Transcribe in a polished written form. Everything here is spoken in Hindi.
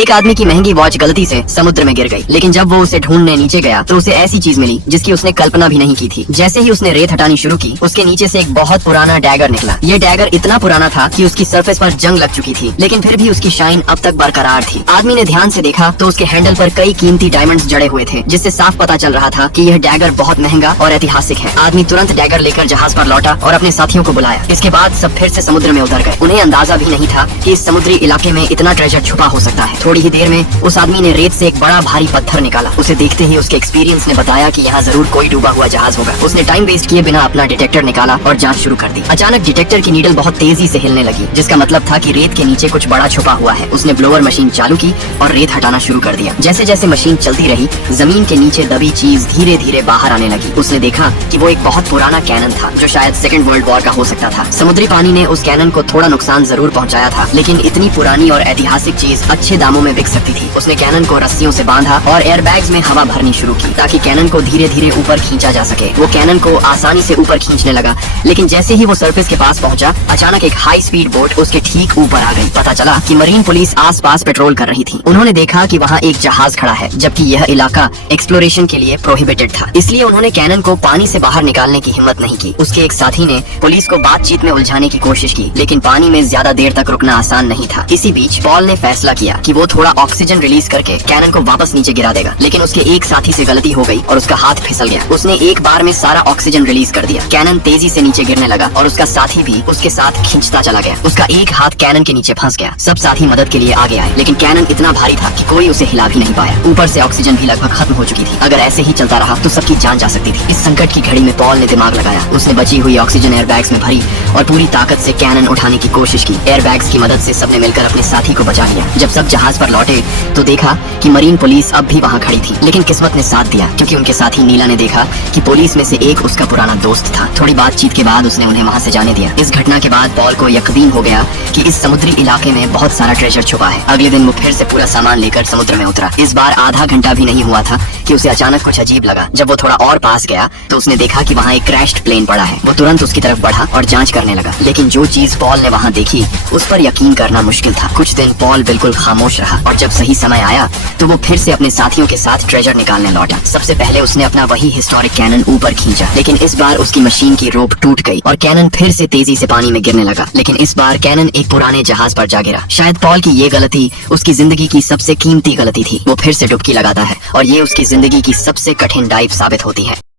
एक आदमी की महंगी वॉच गलती से समुद्र में गिर गई, लेकिन जब वो उसे ढूंढने नीचे गया तो उसे ऐसी चीज मिली जिसकी उसने कल्पना भी नहीं की थी। जैसे ही उसने रेत हटानी शुरू की, उसके नीचे से एक बहुत पुराना डैगर निकला। ये डैगर इतना पुराना था कि उसकी सरफेस पर जंग लग चुकी थी, लेकिन फिर भी उसकी शाइन अब तक बरकरार थी। आदमी ने ध्यान से देखा तो उसके हैंडल पर कई कीमती डायमंड्स जड़े हुए थे, जिससे साफ पता चल रहा था कि यह डैगर बहुत महंगा और ऐतिहासिक है। आदमी तुरंत डैगर लेकर जहाज पर लौटा और अपने साथियों को बुलाया। इसके बाद सब फिर से समुद्र में उतर गए। उन्हें अंदाजा भी नहीं था कि इस समुद्री इलाके में इतना ट्रेजर छुपा हो सकता है। थोड़ी ही देर में उस आदमी ने रेत से एक बड़ा भारी पत्थर निकाला। उसे देखते ही उसके एक्सपीरियंस ने बताया कि यहाँ जरूर कोई डूबा हुआ जहाज होगा। उसने टाइम वेस्ट किए बिना अपना डिटेक्टर निकाला और जांच शुरू कर दी। अचानक डिटेक्टर की नीडल बहुत तेजी से हिलने लगी, जिसका मतलब था कि रेत के नीचे कुछ बड़ा छुपा हुआ है। उसने ब्लोअर मशीन चालू की और रेत हटाना शुरू कर दिया। जैसे जैसे मशीन चलती रही, जमीन के नीचे दबी चीज धीरे धीरे बाहर आने लगी। उसने देखा कि वो एक बहुत पुराना कैनन था, जो शायद सेकेंड वर्ल्ड वॉर का हो सकता था। समुद्री पानी ने उस कैनन को थोड़ा नुकसान जरूर पहुंचाया था, लेकिन इतनी पुरानी और ऐतिहासिक चीज अच्छे दामों में बिक सकती थी। उसने कैनन को रस्सियों से बांधा और एयरबैग्स में हवा भरनी शुरू की, ताकि कैनन को धीरे धीरे ऊपर खींचा जा सके। वो कैनन को आसानी से ऊपर खींचने लगा, लेकिन जैसे ही वो सरफेस के पास पहुंचा, अचानक एक हाई स्पीड बोट उसके ठीक ऊपर आ गई। पता चला कि मरीन पुलिस आसपास पेट्रोल कर रही थी। उन्होंने देखा कि वहाँ एक जहाज खड़ा है, जबकि यह इलाका एक्सप्लोरेशन के लिए प्रोहिबिटेड था। इसलिए उन्होंने कैनन को पानी से बाहर निकालने की हिम्मत नहीं की। उसके एक साथी ने पुलिस को बातचीत में उलझाने की कोशिश की, लेकिन पानी में ज्यादा देर तक रुकना आसान नहीं था। इसी बीच पॉल ने फैसला किया कि वो थोड़ा ऑक्सीजन रिलीज करके कैनन को वापस नीचे गिरा देगा, लेकिन उसके एक साथी से गलती हो गई और उसका हाथ फिसल गया। उसने एक बार में सारा ऑक्सीजन रिलीज कर दिया। कैनन तेजी से नीचे गिरने लगा और उसका साथी भी उसके साथ खींचता चला गया। उसका एक हाथ कैनन के नीचे फंस गया। सब साथी मदद के लिए आगे आए, लेकिन कैनन इतना भारी था कि कोई उसे हिला भी नहीं पाया। ऊपर से ऑक्सीजन भी लगभग खत्म हो चुकी थी। अगर ऐसे ही चलता रहा तो सबकी जान जा सकती थी। इस संकट की घड़ी में पॉल ने दिमाग लगाया। उसने बची हुई ऑक्सीजन एयरबैग्स में भरी और पूरी ताकत से कैनन उठाने की कोशिश की। एयरबैग्स की मदद से सबने मिलकर अपने साथी को बचा लिया। जब सब जहाज पर लौटे तो देखा कि मरीन पुलिस अब भी वहाँ खड़ी थी, लेकिन किस्मत ने साथ दिया, क्योंकि उनके साथी नीला ने देखा कि पुलिस में से एक उसका पुराना दोस्त था। थोड़ी बातचीत के बाद उसने उन्हें वहाँ से जाने दिया। इस घटना के बाद पॉल को यकीन हो गया कि इस समुद्री इलाके में बहुत सारा ट्रेजर छुपा है। अगले दिन वो फिर से पूरा सामान लेकर समुद्र में उतरा। इस बार आधा घंटा भी नहीं हुआ था कि उसे अचानक कुछ अजीब लगा। जब वो थोड़ा और पास गया तो उसने देखा कि वहाँ एक क्रैश्ड प्लेन पड़ा है। वो तुरंत उसकी तरफ बढ़ा और जांच करने लगा, लेकिन जो चीज पॉल ने वहाँ देखी उस पर यकीन करना मुश्किल था। कुछ दिन पॉल बिल्कुल खामोश रहा और जब सही समय आया तो वो फिर से अपने साथियों के साथ ट्रेजर निकालने लौटा। सबसे पहले उसने अपना वही हिस्टोरिक कैनन ऊपर खींचा, लेकिन इस बार उसकी मशीन की रोप टूट गई और कैनन फिर से तेजी से पानी में गिरने लगा। लेकिन इस बार कैनन एक पुराने जहाज पर जा गिरा। शायद पॉल की ये गलती उसकी जिंदगी की सबसे कीमती गलती थी। वो फिर से डुबकी लगाता है और ये उसकी जिंदगी की सबसे कठिन डाइव साबित होती है।